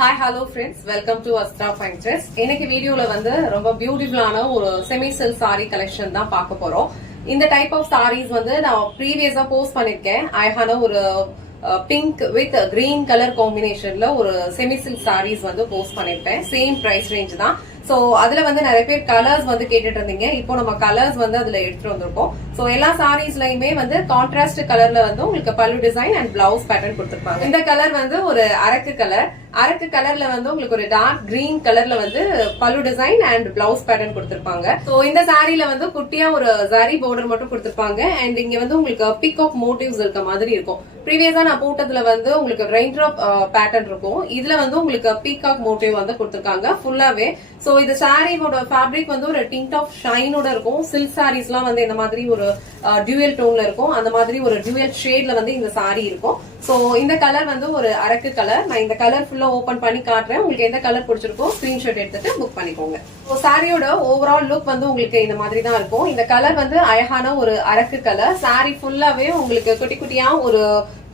Hi hello friends, welcome to Astra fine dress. இன்னைக்கு வீடியோல வந்து ரொம்ப பியூட்டிஃபுல்லான ஒரு செமி சில்க் சாரி கலெக்ஷன் தான் பார்க்க போறோம். இந்த டைப் ஆஃப் சாரீஸ் வந்து நான் ப்ரீவியஸா போஸ்ட் பண்ணிருக்கேன். அழகான ஒரு பிங்க் வித் கிரீன் கலர் காம்பினேஷன்ல ஒரு செமி சில்க் சாரீஸ் வந்து போஸ்ட் பண்ணிருப்பேன். சேம் பிரைஸ் ரேஞ்ச் தான். சோ அதுல வந்து நிறைய பேர் கலர்ஸ் வந்து கேட்டுட்டு இருந்தீங்க. இப்போ நம்ம கலர்ஸ் வந்து அதுல எடுத்துட்டு வந்திருக்கோம். சோ எல்லா சாரீஸ்லயுமே வந்து கான்ட்ராஸ்ட் கலர்ல வந்து உங்களுக்கு பல்லு டிசைன் அண்ட் பிளவுஸ் பேட்டர்ன் கொடுத்திருப்பாங்க. இந்த கலர் வந்து ஒரு அரக்கு கலர். அரக்கு கலர்ல வந்து உங்களுக்கு ஒரு டார்க் கிரீன் கலர்ல வந்து பல்லு டிசைன் அண்ட் பிளவுஸ் பேட்டர்ன் கொடுத்திருப்பாங்க. சோ இந்த சாரீல வந்து குட்டியா ஒரு ஜரி பார்டர் மட்டும் கொடுத்திருப்பாங்க. அண்ட் இங்க வந்து உங்களுக்கு பீகாக் மோட்டிவ்ஸ் இருக்க மாதிரி இருக்கும். ப்ரீவியஸா நான் போட்டதுல வந்து உங்களுக்கு ரெயின் டிராப் பேட்டர்ன் இருக்கும். இதுல வந்து உங்களுக்கு பீகாக் மோட்டிவ் வந்து கொடுத்திருக்காங்க ஃபுல்லாவே. சோ இந்த சாரியோட ஃபேப்ரிக் வந்து ஒரு டிண்ட் ஆஃப் ஷைனோட இருக்கும். சில்க் சாரீஸ் எல்லாம் வந்து இந்த மாதிரி ஒரு டியூயல் டோன்ல இருக்கும். அந்த மாதிரி ஒரு டியூயல் ஷேட்ல வந்து இந்த சாரி இருக்கும். சோ இந்த கலர் வந்து ஒரு அரக்கு கலர். நான் இந்த கலர் ஃபுல்லா ஓபன் பண்ணி காட்டுறேன். உங்களுக்கு எந்த கலர் பிடிச்சிருக்கோ ஸ்கிரீன்ஷாட் எடுத்துட்டு புக் பண்ணிக்கோங்க. சாரியோட ஓவரால் லுக் வந்து உங்களுக்கு இந்த மாதிரி தான் இருக்கும். இந்த கலர் வந்து அழகான ஒரு அரக்கு கலர். சாரி ஃபுல்லாவே உங்களுக்கு குட்டி குட்டியா ஒரு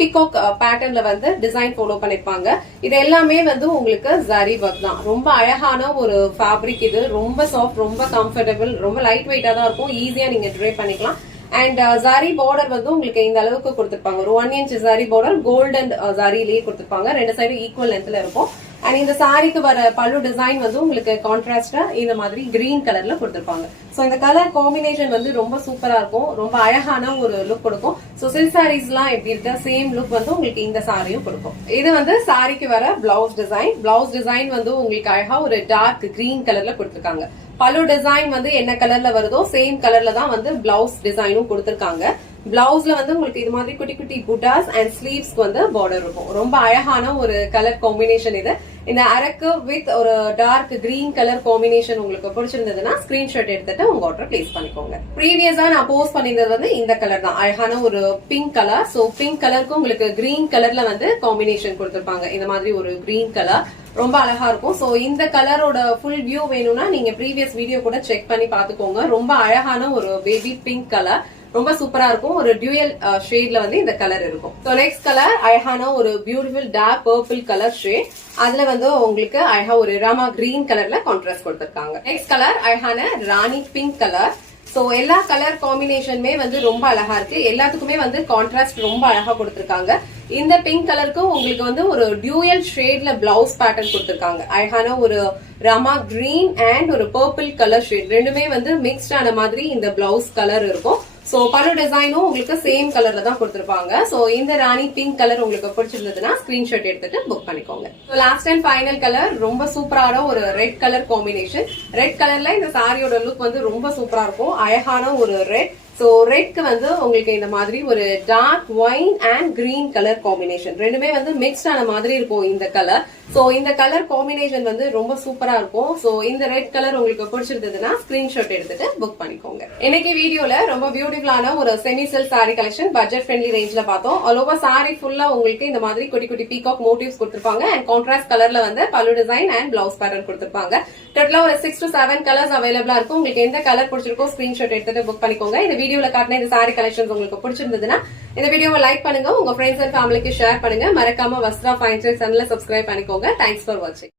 பிகாக் பேட்டர்ன்ல வந்து டிசைன் ஃபாலோ பண்ணிருப்பாங்க. இது எல்லாமே வந்து உங்களுக்கு ஜரி ஒர்க் தான். ரொம்ப அழகான ஒரு ஃபேப்ரிக். இது ரொம்ப சாஃப்ட், ரொம்ப கம்ஃபர்டபிள், ரொம்ப லைட் வெயிட்டா தான் இருக்கும். ஈஸியா நீங்க ட்ரை பண்ணிக்கலாம். அண்ட் ஜரி பார்டர் வந்து உங்களுக்கு இந்த அளவுக்கு கொடுத்திருப்பாங்க. ஒரு 1 inch ஜரி பார்டர் கோல்டன் ஜரிலேயே கொடுத்திருப்பாங்க. ரெண்டு சைடும் ஈக்குவல் லென்த்ல இருக்கும். அண்ட் இந்த சாரிக்கு வர பல்லு டிசைன் வந்து உங்களுக்கு கான்ட்ராஸ்டா இந்த மாதிரி கிரீன் கலர்ல கொடுத்திருப்பாங்க. சோ இந்த கலர் காம்பினேஷன் வந்து ரொம்ப சூப்பரா இருக்கும். ரொம்ப அழகான ஒரு லுக் கொடுக்கும். சோ சில்க் சாரீஸ் எல்லாம் எப்படி இருக்க சேம் லுக் வந்து உங்களுக்கு இந்த சாரியும் கொடுக்கும். இது வந்து சாரிக்கு வர பிளவுஸ் டிசைன். பிளவுஸ் டிசைன் வந்து உங்களுக்கு அழகா ஒரு டார்க் கிரீன் கலர்ல கொடுத்திருக்காங்க. பல்லு டிசைன் வந்து என்ன கலர்ல வருதோ சேம் கலர்ல தான் வந்து பிளவுஸ் டிசைனும் கொடுத்திருக்காங்க. பிளவுஸ்ல வந்து உங்களுக்கு இது மாதிரி குட்டி குட்டி புட்டாஸ் அண்ட் ஸ்லீவ்ஸ்க்கு வந்து பார்டர் இருக்கும். ரொம்ப அழகான ஒரு கலர் காம்பினேஷன் இது. இந்த அரக்கு வித் ஒரு டார்க் கிரீன் கலர் காம்பினேஷன் உங்களுக்கு பிடிச்சிருந்ததுன்னா ஸ்கிரீன்ஷாட் எடுத்துட்டு உங்க ஆர்டர் பிளேஸ் பண்ணிக்கோங்க. ப்ரீவியஸா நான் போஸ்ட் பண்ணியிருந்தது வந்து இந்த கலர் தான். அழகான ஒரு பிங்க் கலர். சோ பிங்க் கலருக்கு உங்களுக்கு கிரீன் கலர்ல வந்து காம்பினேஷன் கொடுத்திருப்பாங்க. இந்த மாதிரி ஒரு கிரீன் கலர் ரொம்ப அழகா இருக்கும். சோ இந்த கலரோட ஃபுல் வியூ வேணும்னா நீங்க ப்ரீவியஸ் வீடியோ கூட செக் பண்ணி பாத்துக்கோங்க. ரொம்ப அழகான ஒரு பேபி பிங்க் கலர். ரொம்ப சூப்பரா இருக்கும். ஒரு டியூயல் ஷேட்ல வந்து இந்த கலர் இருக்கும். சோ நெக்ஸ்ட் கலர் அழகான ஒரு beautiful dark purple colour shade. அதுல வந்து உங்களுக்கு அழகா ஒரு ராமா கிரீன் கலர்ல கான்ட்ராஸ்ட் கொடுத்திருக்காங்க. நெக்ஸ்ட் கலர் அழகான ராணி பிங்க் கலர். சோ எல்லா கலர் காம்பினேஷனுமே வந்து ரொம்ப அழகா இருக்கு. எல்லாத்துக்குமே வந்து கான்ட்ராஸ்ட் ரொம்ப அழகா கொடுத்திருக்காங்க. இந்த பிங்க் கலருக்கு உங்களுக்கு வந்து ஒரு டியூயல் ஷேட்ல பிளவுஸ் பேட்டர்ன் கொடுத்திருக்காங்க. அழகான ஒரு ராமா கிரீன் அண்ட் ஒரு பர்பிள் கலர் ஷேட் ரெண்டுமே வந்து மிக்ஸ்ட் ஆன மாதிரி இந்த பிளவுஸ் கலர் இருக்கும். சோ பல்லு டிசைனும் உங்களுக்கு சேம் கலர்ல தான் கொடுத்திருப்பாங்க. சோ இந்த ராணி பிங்க் கலர் உங்களுக்கு பிடிச்சிருந்ததுன்னா ஸ்கிரீன்ஷாட் எடுத்துட்டு புக் பண்ணிக்கோங்க. லாஸ்ட் அண்ட் ஃபைனல் கலர் ரொம்ப சூப்பரான ஒரு ரெட் கலர் காம்பினேஷன். ரெட் கலர்ல இந்த சாரியோட லுக் வந்து ரொம்ப சூப்பரா இருக்கும். அழகான ஒரு ரெட். சோ ரெட்க்கு வந்து உங்களுக்கு இந்த மாதிரி ஒரு dark wine and green colour combination ரெண்டுமே வந்து மிக்ஸ்ட் ஆன மாதிரி இருக்கும் இந்த கலர். சோ இந்த கலர் காம்பினேஷன் வந்து ரொம்ப சூப்பரா இருக்கும். சோ இந்த ரெட் கலர் உங்களுக்கு பிடிச்சிருந்ததுன்னா ஸ்கிரீன்ஷாட் எடுத்துட்டு புக் பண்ணிக்கோங்க. இன்னைக்கு வீடியோல ரொம்ப பியூட்டிஃபுல்லான ஒரு semi silk sari collection budget friendly ரேஞ்ச்ல பார்த்தோம். ஆல் ஓவர் சாரி ஃபுல்லா உங்களுக்கு இந்த மாதிரி குட்டி குட்டி பீகாக் மோட்டிவ்ஸ் கொடுத்திருப்பாங்க. அண்ட் கான்ட்ராஸ்ட் கலர்ல வந்து பல்லு டிசைன் அண்ட் பிளவுஸ் பேட்டர்ன் கொடுத்திருப்பாங்க. டோட்டலா ஒரு 6 to 7 கலர்ஸ் அவைலபிளா இருக்கும். உங்களுக்கு எந்த கலர் பிடிச்சிருக்கோ ஸ்கிரீன்ஷாட் எடுத்துட்டு புக் பண்ணிக்கோங்க. இந்த வீடியோல காட்டின இந்த சாரி கலெக்ஷன்ஸ் உங்களுக்கு பிடிச்சிருந்ததுன்னா இந்த வீடியோவை லைக் பண்ணுங்க. உங்க ஃப்ரெண்ட்ஸ் அண்ட் ஃபேமிலிக்கு ஷேர் பண்ணுங்க. மறக்காம வஸ்த்ரா ஃபைன் ட்ரெஸ் சேனலை சப்ஸ்கிரைப் பண்ணிக்கோங்க. தேங்க்ஸ் ஃபார் வாட்சிங்.